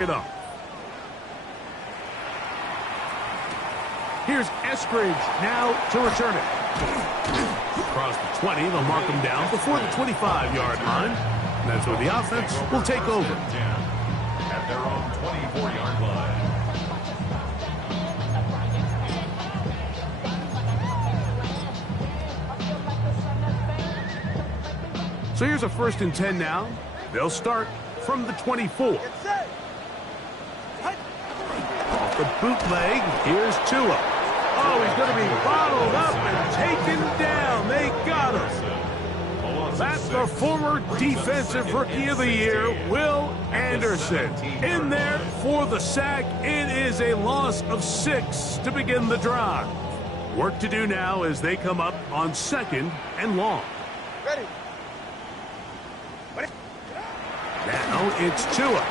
it up. Here's Eskridge now to return it. Across the 20, they'll mark him down before the 25-yard line. And that's where the offense will take over. At their own 24-yard line. So here's a 1st and 10 now. They'll start from the 24. Off the bootleg, here's Tua. Oh, he's going to be bottled up and taken down. They got him. That's the former Defensive Rookie of the Year, Will Anderson. In there for the sack. It is a loss of 6 to begin the drive. Work to do now as they come up on 2nd and long. Ready. Now it's Tua.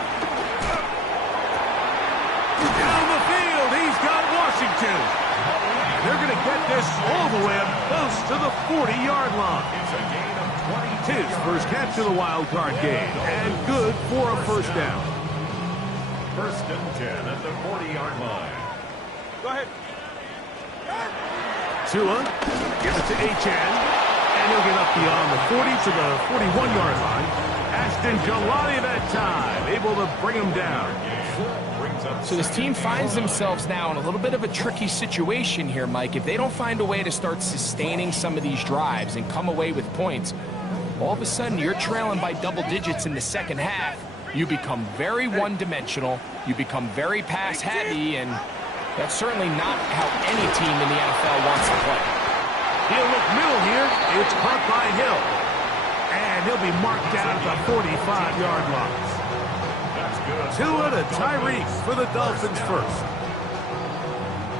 Down the field, he's got Washington. They're going to get this all the way up close to the 40-yard line. It's a gain of 20. His first catch of the wild card game, and good for a 1st down. 1st and 10 at the 40-yard line. Go ahead. Tua gives it to Achane, and he'll get up beyond the 40 to the 41-yard line. Ashton Jelani that time, able to bring him down. So this team finds themselves now in a little bit of a tricky situation here, Mike. If they don't find a way to start sustaining some of these drives and come away with points, all of a sudden you're trailing by double digits in the 2nd half. You become very one-dimensional, you become very pass-heavy, and that's certainly not how any team in the NFL wants to play. He'll look middle here. It's caught by Hill. And he'll be marked down at the 45-yard line. Tua to Tyreek for the Dolphins first.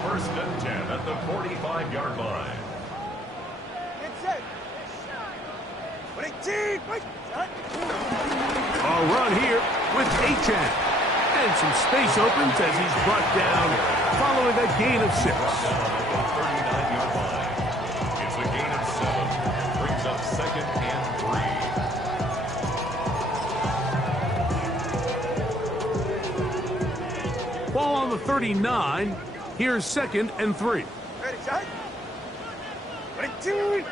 1st and 10 at the 45-yard line. A run here with Achane. And some space opens as he's brought down following a gain of 6. 39-yard line. It's a gain of 7. Brings up 2nd and 3. Ball on the 39. Here's 2nd and 3. Ready, shot. Ready, 2.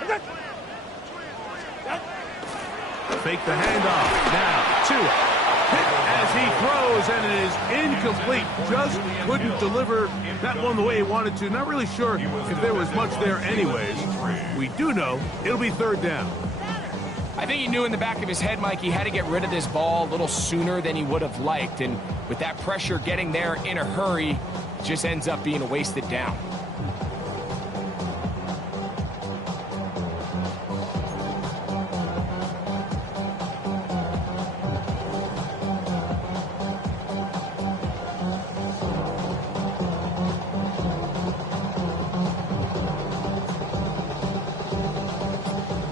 Fake the handoff. Now, Tua. Hit as he throws, and it is incomplete. Just couldn't deliver that one the way he wanted to. Not really sure if there was much there anyways. We do know it'll be 3rd down. I think he knew in the back of his head, Mike, he had to get rid of this ball a little sooner than he would have liked. And with that pressure getting there in a hurry, just ends up being a wasted down.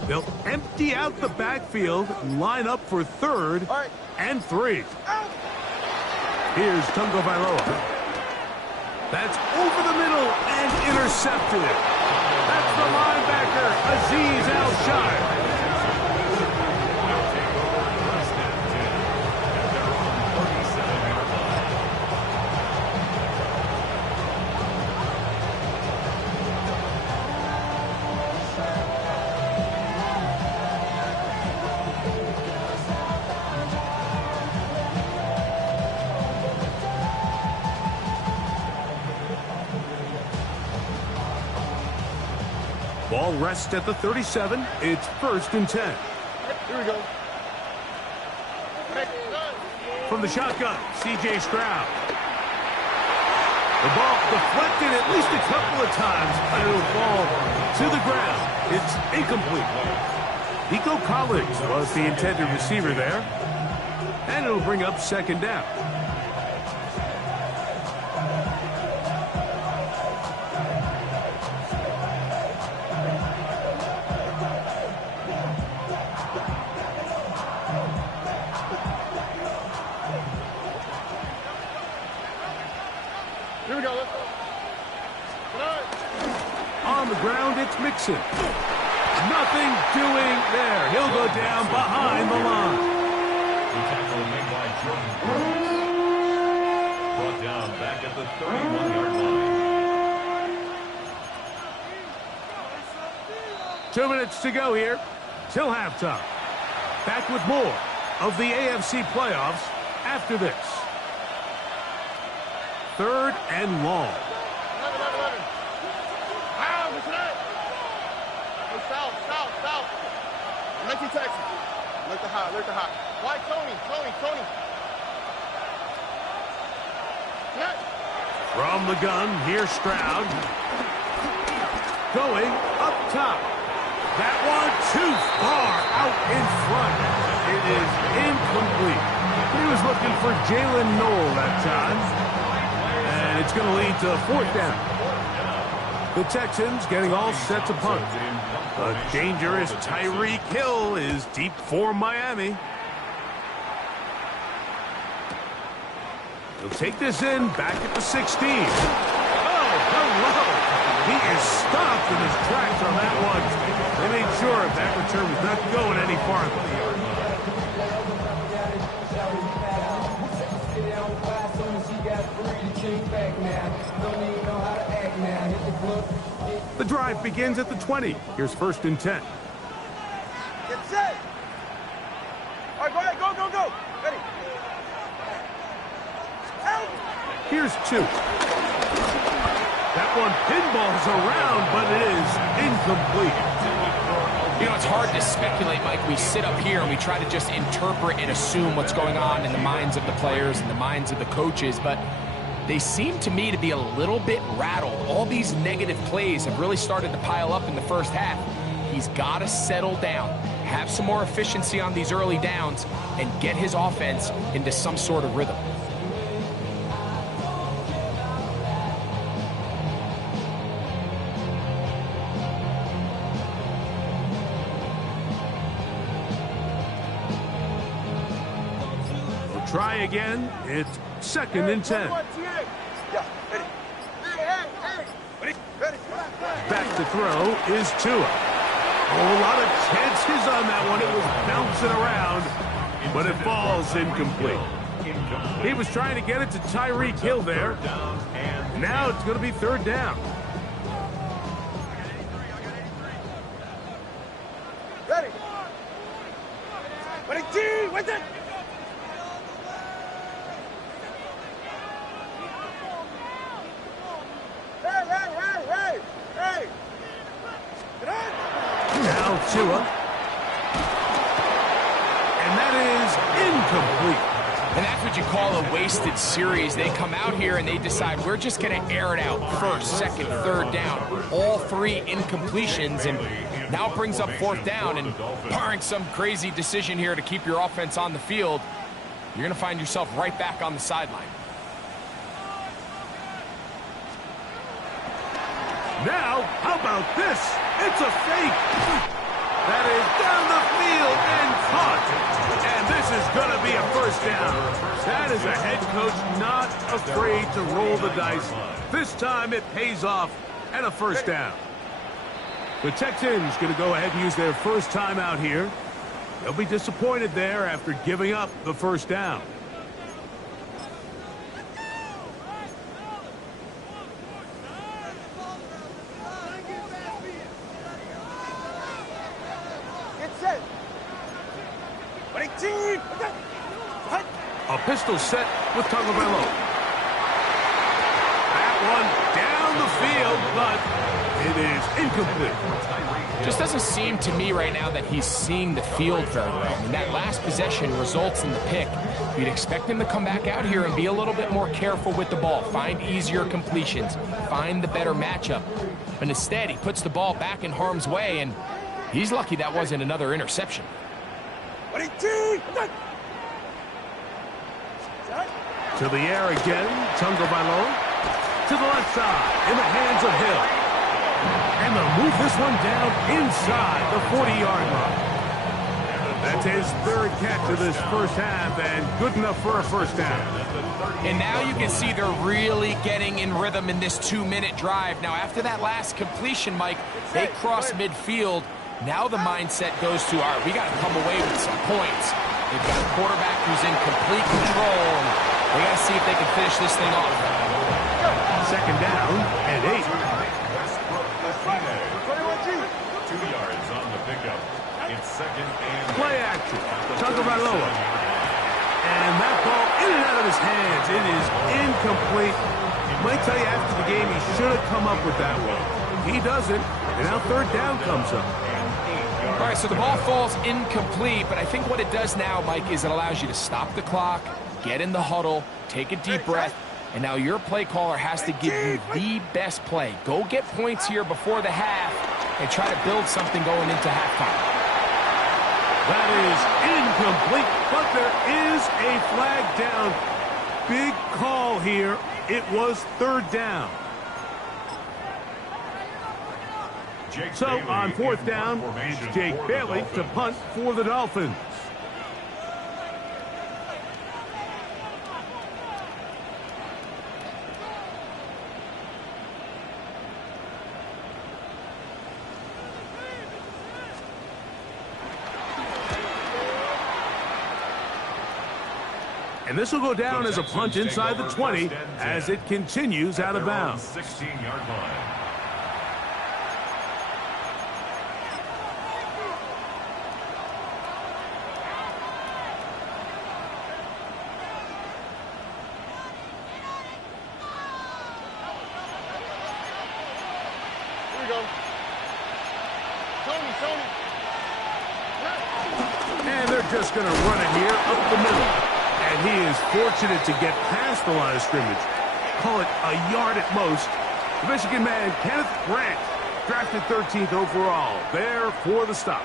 They'll empty out the backfield, line up for 3rd and 3. Here's Tungo Bailoa. That's over the middle and intercepted. That's the linebacker, Azeez Al-Shire. Ball rests at the 37. It's 1st and 10. Here we go. From the shotgun, C.J. Stroud. The ball deflected at least a couple of times, but it'll fall to the ground. It's incomplete. Nico Collins was the intended receiver there. And it'll bring up 2nd down. Here we go. On the ground, it's Mixon. Nothing doing there. He'll go down behind the line. back at the 31-yard line. 2 minutes to go here till halftime. Back with more of the AFC playoffs after this. 3rd and long. South. Lefty Texas. Look the high. Why Tony? From the gun, here's Stroud. Going up top. That one too far out in front. It is incomplete. He was looking for Jalen Noel that time. And it's going to lead to 4th down. The Texans getting all set to punt. A dangerous Tyreek Hill is deep for Miami. He'll take this in back at the 16. Oh, hello. He is stopped in his tracks on that one. They made sure that return was not going any farther. The drive begins at the 20. Here's 1st and 10. Get set. All right, go ahead. Go. Ready. Out. Here's 2. That one pinballs around, but it is incomplete. You know, it's hard to speculate, Mike. We sit up here and we try to just interpret and assume what's going on in the minds of the players and the minds of the coaches, but they seem to me to be a little bit rattled. All these negative plays have really started to pile up in the first half. He's got to settle down, have some more efficiency on these early downs, and get his offense into some sort of rhythm. We'll try again. It's 2nd and 10. Yeah, ready. Ready. Back to throw is Tua. Oh, a lot of chances on that one. It was bouncing around, but it falls incomplete. He was trying to get it to Tyreek Hill there. Now it's going to be 3rd down. Ready. Ready, T. Wait there. Hey. Get on. Now Tua. And that is incomplete. And that's what you call a wasted series. They come out here and they decide we're just going to air it out. 1st, 2nd, 3rd down. All 3 incompletions, and now it brings up 4th down. And barring some crazy decision here to keep your offense on the field, you're going to find yourself right back on the sideline. Now, how about this? It's a fake. That is down the field and caught. And this is going to be a 1st down. That is a head coach not afraid to roll the dice. This time it pays off and a 1st down. The Texans going to go ahead and use their first time out here. They'll be disappointed there after giving up the 1st down. A pistol set with Tagovailoa. That one down the field, but it is incomplete. Just doesn't seem to me right now that he's seeing the field very well. I mean, that last possession results in the pick. You'd expect him to come back out here and be a little bit more careful with the ball, find easier completions, find the better matchup. But instead, he puts the ball back in harm's way, and he's lucky that wasn't another interception. To the air again, Tagovailoa. To the left side, in the hands of Hill. And they'll move this one down inside the 40-yard line. That's his 3rd catch of this first half, and good enough for a 1st down. And now you can see they're really getting in rhythm in this 2-minute drive. Now, after that last completion, Mike, they cross midfield. Now the mindset goes to, all right, we got to come away with some points. They've got a quarterback who's in complete control. And They got to see if they can finish this thing off. Second down and 8. 2 yards on the pickup. It's second and Play action. Tagovailoa. And that ball in and out of his hands. It is incomplete. Might tell you after the game he should have come up with that one. He doesn't, and now third down comes up. All right, so the ball falls incomplete, but I think what it does now, Mike, is it allows you to stop the clock, get in the huddle, take a deep breath, and now your play caller has to give you the best play. Go get points here before the half and try to build something going into halftime. That is incomplete, but there is a flag down. Big call here. It was third down. So on fourth down, it's Jake Bailey to punt for the Dolphins. And this will go down as a punt inside the 20 as it continues out of bounds. 16-yard line. Here we go. Tony. And they're just going to run it here up the middle. And he is fortunate to get past the line of scrimmage. Call it a yard at most. The Michigan man, Kenneth Grant, drafted 13th overall, there for the stop.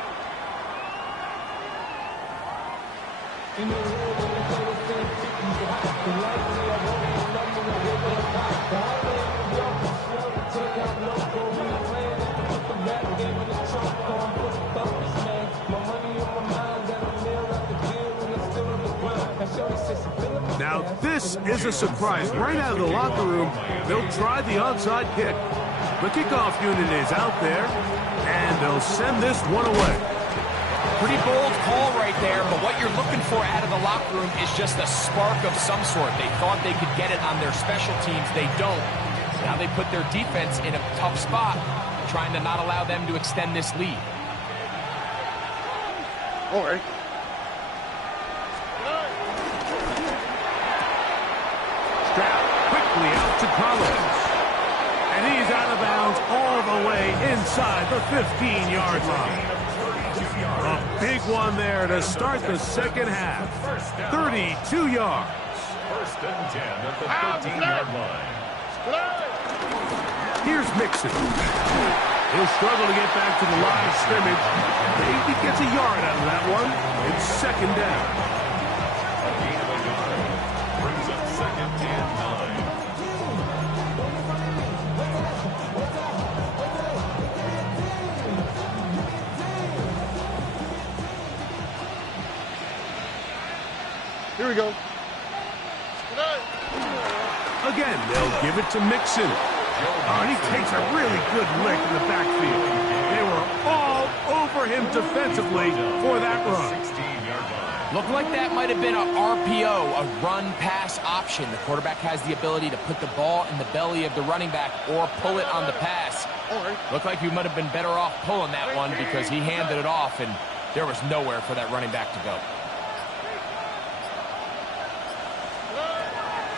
Now, this is a surprise. Right out of the locker room, they'll try the onside kick. The kickoff unit is out there, and they'll send this one away. Pretty bold call right there, but what you're looking for out of the locker room is just a spark of some sort. They thought they could get it on their special teams. They don't. Now they put their defense in a tough spot, trying to not allow them to extend this lead. All right. Stroud quickly out to Collins. And he's out of bounds all the way inside the 15-yard line. A big one there to start the second half. 32 yards. First and 10 at the 13-yard line. Here's Mixon. He'll struggle to get back to the line of scrimmage. Maybe gets a yard out of that one. It's second down. A gain of a yard brings up second and 9. Here we go. Again, they'll give it to Mixon. Oh, and he takes a really good lick in the backfield. They were all over him defensively for that run. 16-yard line. Looked like that might have been a RPO, a run-pass option. The quarterback has the ability to put the ball in the belly of the running back or pull it on the pass. Looked like he might have been better off pulling that one because he handed it off, and there was nowhere for that running back to go.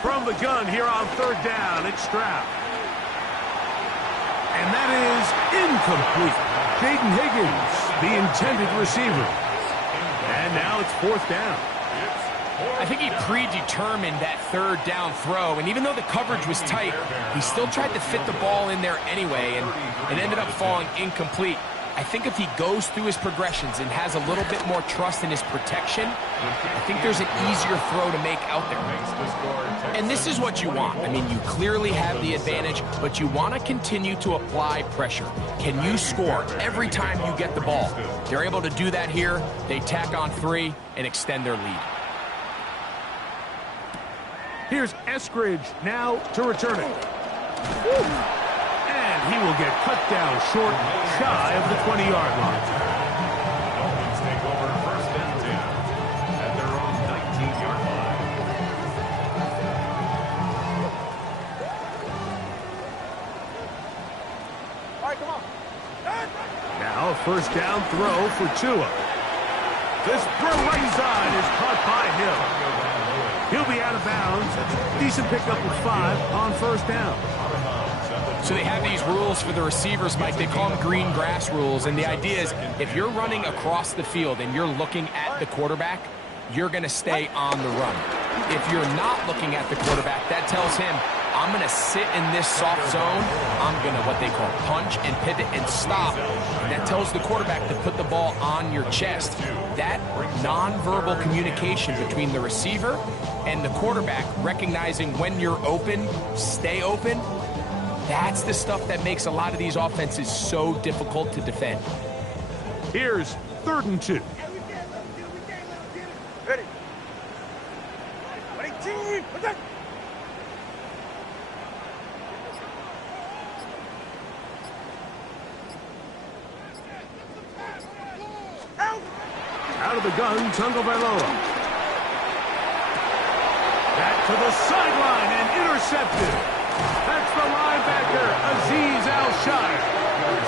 From the gun here on third down, it's Stroud. And that is incomplete. Jaden Higgins, the intended receiver. And now it's fourth down. I think he predetermined that third down throw, and even though the coverage was tight, he still tried to fit the ball in there anyway, and it ended up falling incomplete. I think if he goes through his progressions and has a little bit more trust in his protection, I think there's an easier throw to make out there. And this is what you want. I mean, you clearly have the advantage, but you want to continue to apply pressure. Can you score every time you get the ball? They're able to do that here. They tack on 3 and extend their lead. Here's Eskridge now to return it. And he will get cut down short, shy of the 20-yard line. Dolphins take over first and 10 at their own 19-yard line. A first down throw for Tua. This throw right side is caught by Hill. He'll be out of bounds. Decent pickup of 5 on first down. So they have these rules for the receivers, Mike. They call them green grass rules. And the idea is if you're running across the field and you're looking at the quarterback, you're going to stay on the run. If you're not looking at the quarterback, that tells him, I'm going to sit in this soft zone. I'm going to, what they call, punch and pivot and stop. And that tells the quarterback to put the ball on your chest. That nonverbal communication between the receiver and the quarterback, recognizing when you're open, stay open, that's the stuff that makes a lot of these offenses so difficult to defend. Here's 3rd and 2. Ready. Ready, team. Attack. Out of the gun, Tagovailoa. Back to the sideline and intercepted. That's the linebacker, Azeez Al-Shire.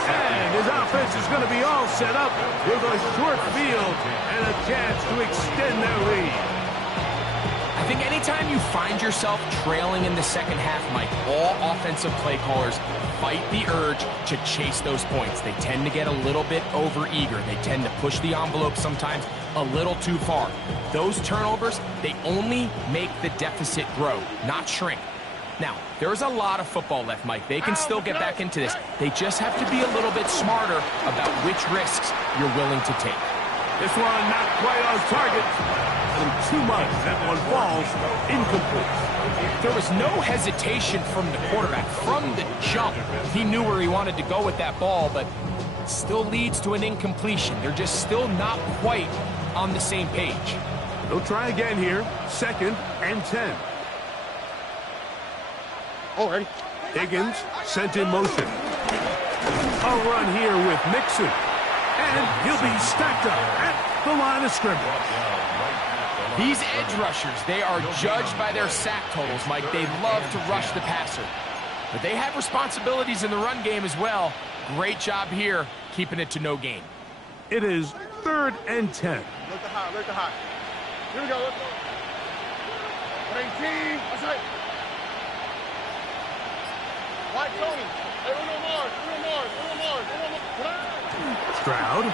And his offense is going to be all set up with a short field and a chance to extend their lead. I think anytime you find yourself trailing in the second half, Mike, all offensive play callers fight the urge to chase those points. They tend to get a little bit over-eager. They tend to push the envelope sometimes a little too far. Those turnovers, they only make the deficit grow, not shrink. Now, there's a lot of football left, Mike. They can still get back into this. They just have to be a little bit smarter about which risks you're willing to take. This one not quite on target. And too much. That one falls incomplete. There was no hesitation from the quarterback. From the jump, he knew where he wanted to go with that ball, but it still leads to an incompletion. They're just still not quite on the same page. They'll try again here. 2nd and 10. Oh, ready. Higgins sent in motion. A run here with Mixon. And he'll be stacked up at the line of scrimmage. These edge rushers, they are judged by their sack totals, Mike. They love to rush the passer. But they have responsibilities in the run game as well. Great job here, keeping it to no gain. It is 3rd and 10. Look the high, look the high. Here we go, let's go. 18, that's right. White Tony. Hey, Uno Mars, Uno Mars, Uno Mars, Uno Mars. Stroud.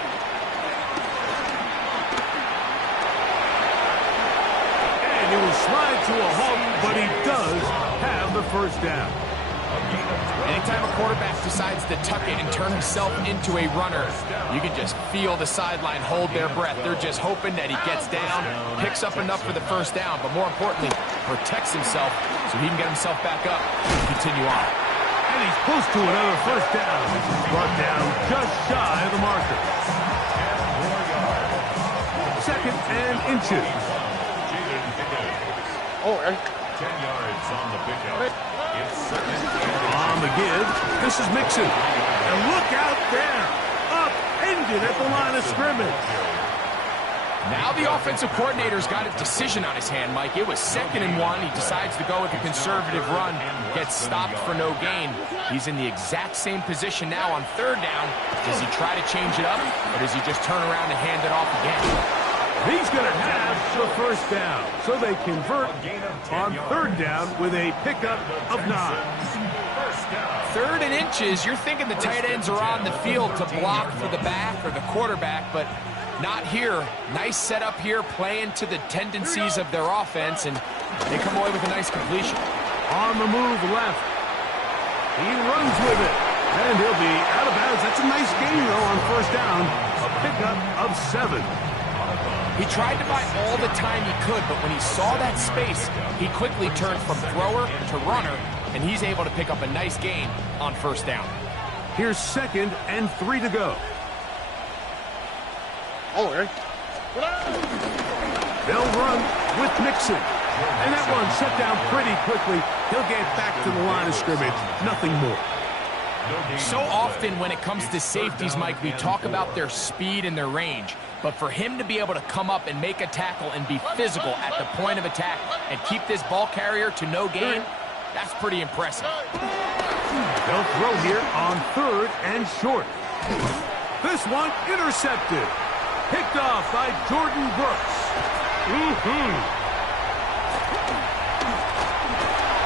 And he will slide to a halt, but he does have the first down. Anytime a quarterback decides to tuck it and turn himself into a runner, you can just feel the sideline hold their breath. They're just hoping that he gets down, picks up enough for the first down, but more importantly, protects himself so he can get himself back up and continue on. And he's close to another first down. Brought down just shy of the marker. 2nd and inches. Oh, ready. 10 yards on the pickup. It's 2nd. On the give, this is Mixon. And look out there. Upended at the line of scrimmage. Now the offensive coordinator's got a decision on his hand, Mike. It was 2nd and 1. He decides to go with a conservative run, gets stopped for no gain. He's in the exact same position now on 3rd down. Does he try to change it up, or does he just turn around and hand it off again? He's going to have the first down. So they convert on 3rd down with a pickup of 9. 3rd and inches, you're thinking the tight ends are on the field to block for the back or the quarterback, but not here. Nice setup here, playing to the tendencies of their offense, and they come away with a nice completion. On the move left. He runs with it, and he'll be out of bounds. That's a nice gain, though, on first down. A pickup of 7. He tried to buy all the time he could, but when he saw that space, he quickly turned from thrower to runner, and he's able to pick up a nice gain on first down. Here's 2nd and 3 to go. Oh, ready. They'll run with Mixon. And that one shut down pretty quickly. He'll get back to the line of scrimmage. Nothing more. So often when it comes to safeties, Mike, we talk about their speed and their range. But for him to be able to come up and make a tackle and be physical at the point of attack and keep this ball carrier to no gain, that's pretty impressive. They'll throw here on 3rd and short. This one intercepted. Picked off by Jordan Brooks.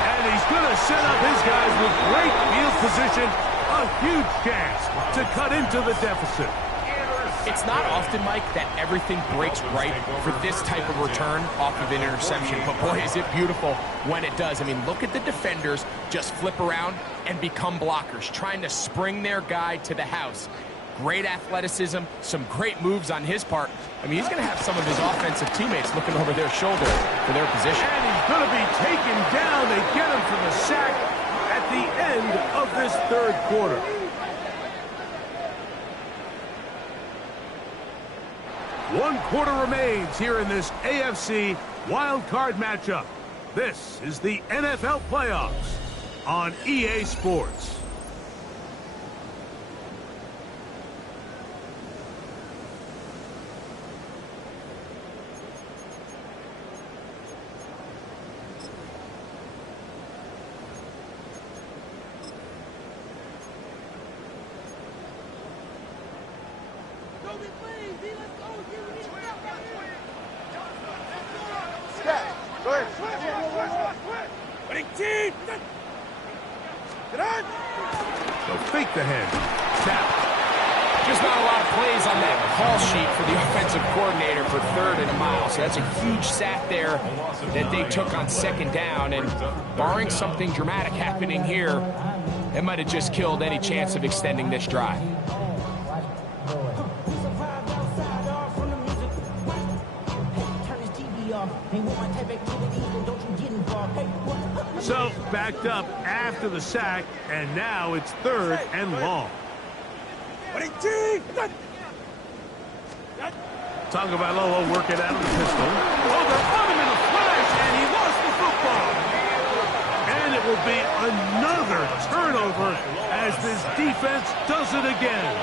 And he's going to set up his guys with great field position. A huge chance to cut into the deficit. It's not often, Mike, that everything breaks right for this type of return off of an interception. But boy, is it beautiful when it does. I mean, look at the defenders just flip around and become blockers, trying to spring their guy to the house. Great athleticism, some great moves on his part. I mean, he's going to have some of his offensive teammates looking over their shoulder for their position. And he's going to be taken down. They get him for the sack at the end of this third quarter. One quarter remains here in this AFC wild card matchup. This is the NFL Playoffs on EA Sports. They'll fake the hand. Snap. Just not a lot of plays on that call sheet for the offensive coordinator for 3rd and a mile. So that's a huge sack there that they took on 2nd down. And barring something dramatic happening here, it might have just killed any chance of extending this drive. So, backed up after the sack, and now it's 3rd and long. Talk about Lolo working out of the pistol. Oh, they're on him in a flash, and he lost the football. And it will be another turnover as this defense does it again.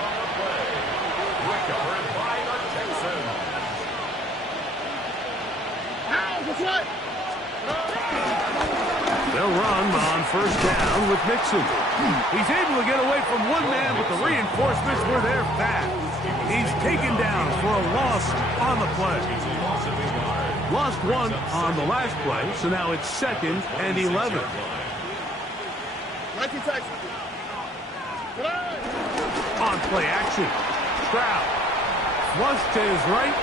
They'll run on 1st down with Mixon. He's able to get away from one man, but the reinforcements were there fast. He's taken down for a loss on the play. Lost 1 on the last play, so now it's 2nd and 11. On play action. Stroud flushed to his right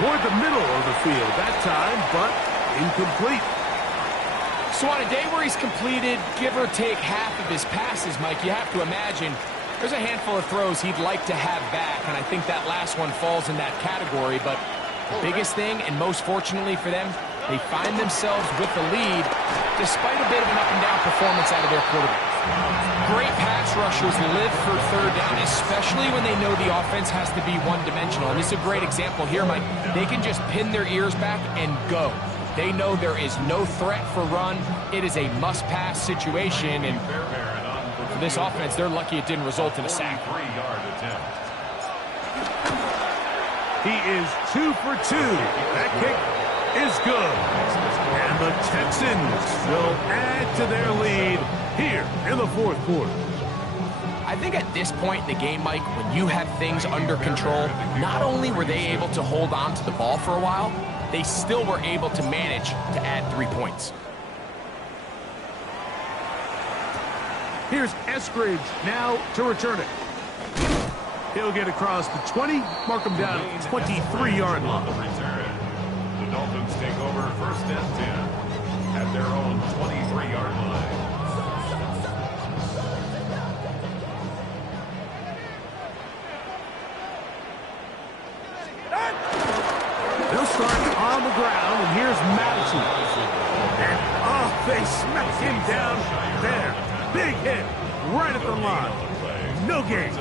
toward the middle of the field that time, but incomplete. So on a day where he's completed, give or take half of his passes, Mike, you have to imagine there's a handful of throws he'd like to have back, and I think that last one falls in that category. But the biggest thing, and most fortunately for them, they find themselves with the lead despite a bit of an up-and-down performance out of their quarterback. Great pass rushers live for 3rd down, especially when they know the offense has to be one-dimensional. And this is a great example here, Mike. They can just pin their ears back and go. They know there is no threat for run. It is a must-pass situation, and for this offense, they're lucky it didn't result in a sack. He is 2 for 2. That kick is good. And the Texans will add to their lead here in the 4th quarter. I think at this point in the game, Mike, when you have things under control, not only were they able to hold on to the ball for a while, they still were able to manage to add 3 points. Here's Eskridge now to return it. He'll get across the 20, mark him down at the 23-yard line. The Dolphins take over 1st and 10 at their own 23-yard line. They'll start on the ground, and here's Madison. And, oh, they smacked him down there. Big hit right at the line. No gain.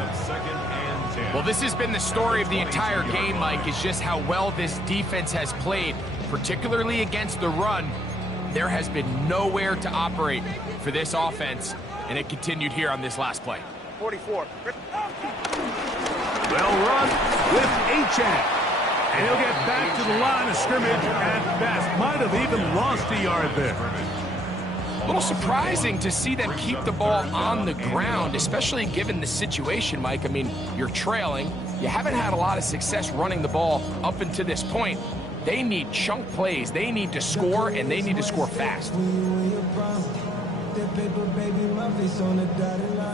Well, this has been the story of the entire game, Mike, is just how well this defense has played, particularly against the run. There has been nowhere to operate for this offense, and it continued here on this last play. 44. They'll run with Achane. And he'll get back to the line of scrimmage at best. Might have even lost a yard there. A little surprising to see them keep the ball on the ground, especially given the situation, Mike. I mean, you're trailing. You haven't had a lot of success running the ball up until this point. They need chunk plays. They need to score, and they need to score fast.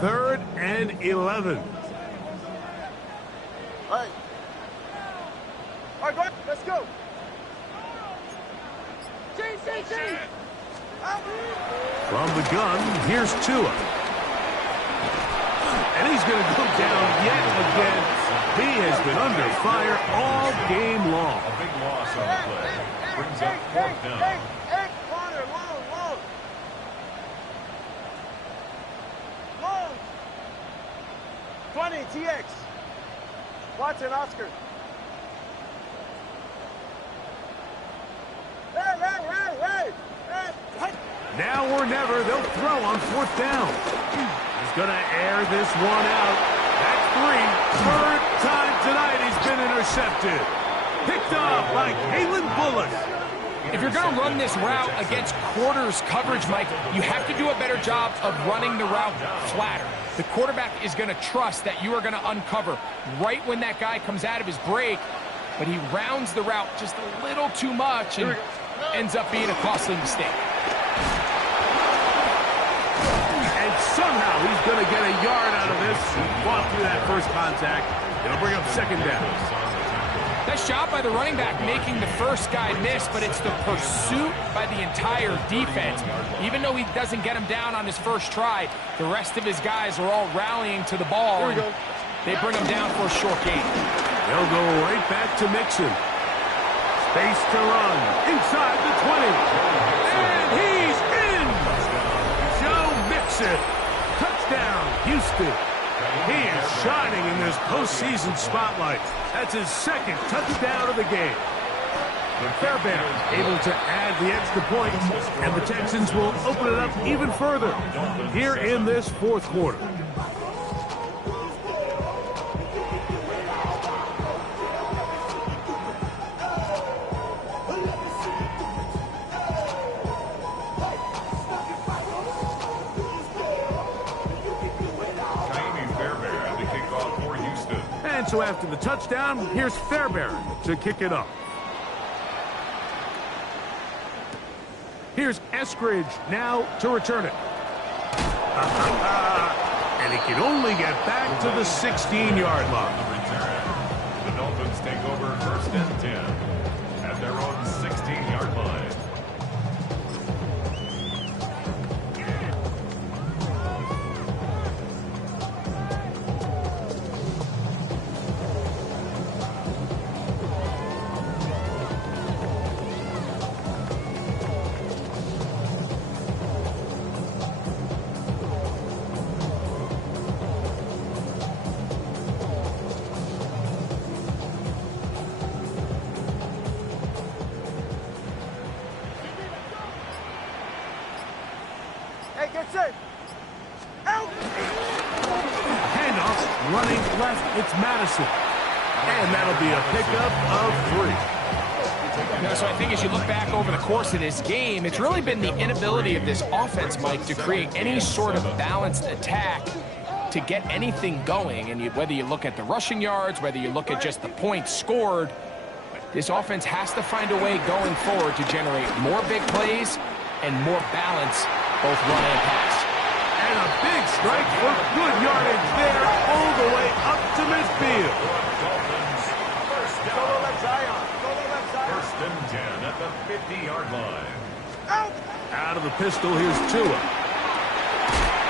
3rd and 11. All right. All right, go ahead. Let's go. Change. From the gun, here's Tua. And he's going to go down yet again. He has been under fire all game long. A big loss on the play. Brings up 4th down. Corner, long. Long. 20, TX. Watson, Oscar. Hey. Now or never, they'll throw on 4th down. He's going to air this one out. That's 3. 3rd time tonight he's been intercepted. Picked up by Kalen Bullock. If you're going to run this route against quarters coverage, Mike, you have to do a better job of running the route flatter. The quarterback is going to trust that you are going to uncover right when that guy comes out of his break, but he rounds the route just a little too much and ends up being a costly mistake. And somehow he's going to get a yard out of this. Fought through that first contact. It'll bring up 2nd down. Nice job by the running back making the first guy miss, but it's the pursuit by the entire defense. Even though he doesn't get him down on his first try, the rest of his guys are all rallying to the ball. And they bring him down for a short gain. They'll go right back to Mixon. Space to run. Inside the 20. And he's in! Joe Mixon. Touchdown, Houston. He is shining in this postseason spotlight. That's his 2nd touchdown of the game. Fairbairn able to add the extra points, and the Texans will open it up even further here in this 4th quarter. And so after the touchdown, here's Fairbairn to kick it off. Here's Eskridge now to return it. And he can only get back to the 16-yard line. The Dolphins take over 1st and 10 at their own 16-yard line. Get set. Out. Handoff running left. It's Madison. And that'll be a pickup of 3. So I think as you look back over the course of this game, it's really been the inability of this offense, Mike, to create any sort of balanced attack to get anything going. And whether you look at the rushing yards, whether you look at just the points scored, this offense has to find a way going forward to generate more big plays and more balance, both run and pass. And a big strike for good yardage there all the way up to midfield. Dolphins, first Go down. left Zion. 1st and 10 at the 50-yard line. Out of the pistol, here's Tua.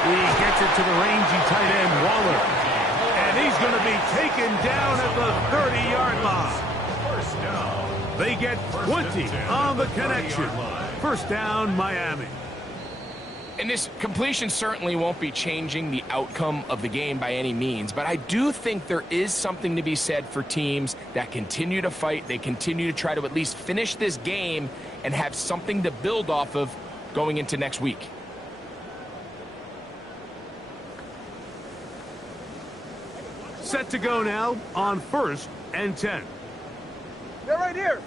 He gets it to the rangy tight end, Waller. And he's going to be taken down at the 30-yard line. First down. They get 20 on the connection. 1st down, Miami. And this completion certainly won't be changing the outcome of the game by any means, but I do think there is something to be said for teams that continue to fight. They continue to try to at least finish this game and have something to build off of going into next week. Set to go now on 1st and 10. They're right here.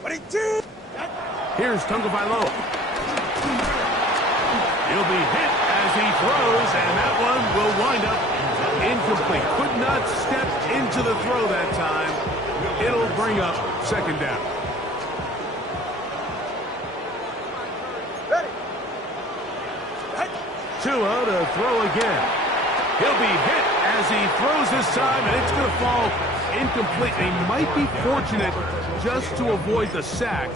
22. Here's Tagovailoa. He'll be hit as he throws, and that one will wind up incomplete. Could not step into the throw that time. It'll bring up second down. Ready. Tua to throw again. He'll be hit as he throws this time, and it's going to fall incomplete. They might be fortunate just to avoid the sack,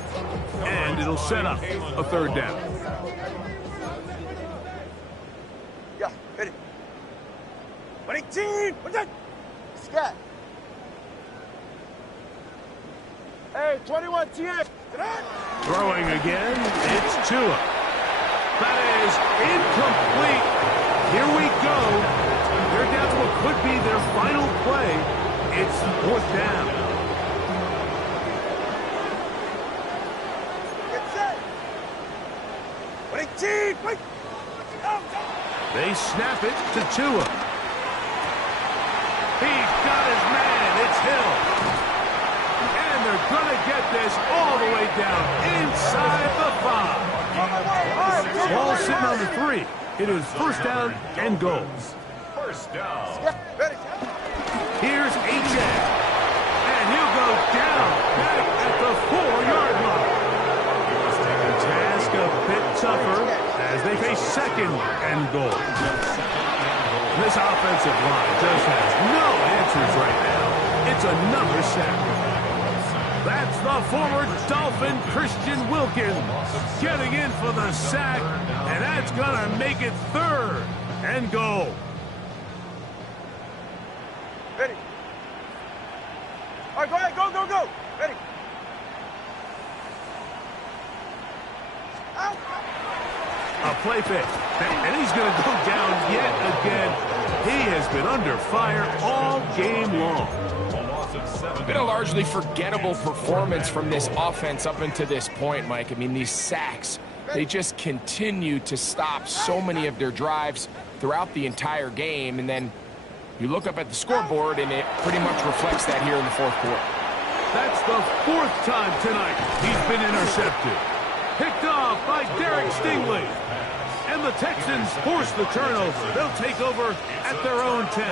and it'll set up a third down. Yeah, ready. 18! What's that? Scat. Hey, 21 TX. Throwing again, it's Tua. That is incomplete. Here we go. They're down to what could be their final play. It's fourth down. Get set. 18! Wait! They snap it to Tua. He's got his man. It's Hill. And they're going to get this all the way down inside the 5. Ball sitting on the 3. It is first down and goal. First down. Ready. Here's H.A. And he'll go down back at the 4-yard line. The task a bit tougher as they face second and goal. This offensive line just has no answers right now. It's another sack. That's the former Dolphin Christian Wilkins getting in for the sack, and that's going to make it third and goal. Ready. All right, go ahead. Go, go, go. Ready. Out. A play fake, and he's going to go down yet again. He has been under fire all game long. Been a largely forgettable performance from this offense up until this point, Mike. I mean, these sacks, they just continue to stop so many of their drives throughout the entire game, and then you look up at the scoreboard, and it pretty much reflects that here in the fourth quarter. That's the fourth time tonight he's been intercepted. Picked off by Derek Stingley. And the Texans force the turnover. They'll take over at their own 10.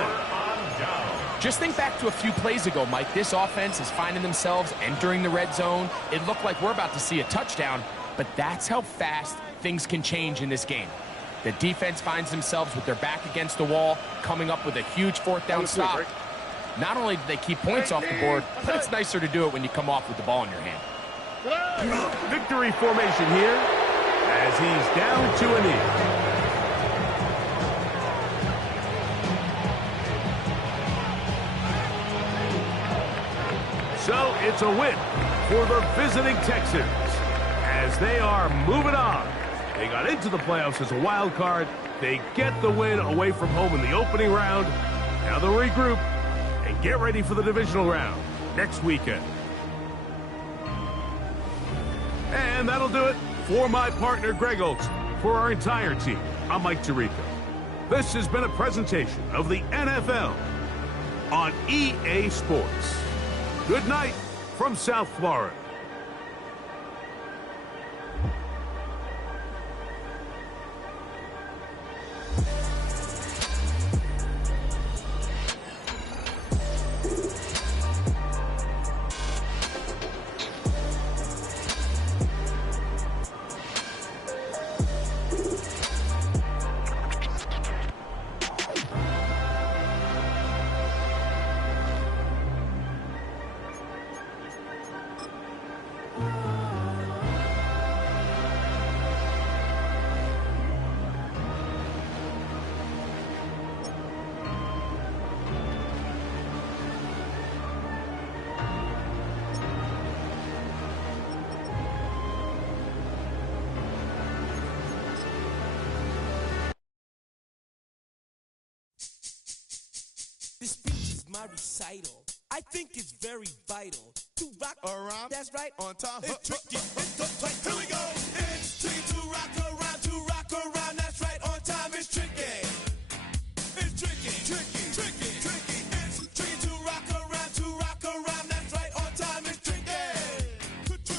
Just think back to a few plays ago, Mike. This offense is finding themselves entering the red zone. It looked like we're about to see a touchdown, but that's how fast things can change in this game. The defense finds themselves with their back against the wall, coming up with a huge fourth down stop. Not only do they keep points off the board, but it's nicer to do it when you come off with the ball in your hand. Victory formation here as he's down to a knee. So it's a win for the visiting Texans as they are moving on. They got into the playoffs as a wild card. They get the win away from home in the opening round. Now they'll regroup and get ready for the divisional round next weekend. And that'll do it for my partner, Greg Olson. For our entire team, I'm Mike Tirico. This has been a presentation of the NFL on EA Sports. Good night from South Florida. This speech is my recital. I think it's very vital to rock around. That's right. On time. It's tricky. It's the play. Here we go. It's tricky to rock around. To rock around. That's right. On time. It's tricky. It's tricky. Tricky. Tricky. Tricky. It's tricky to rock around. To rock around. That's right. On time. It's tricky. Tricky.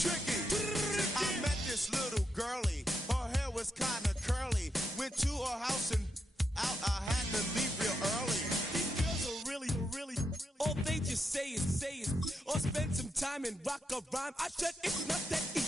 Tricky. I met this little girlie. Her hair was kind of curly. went to her house and out. I had to leave real early. These girls are really, all they just say is, or spend some time and rock a rhyme. I said it's not that easy.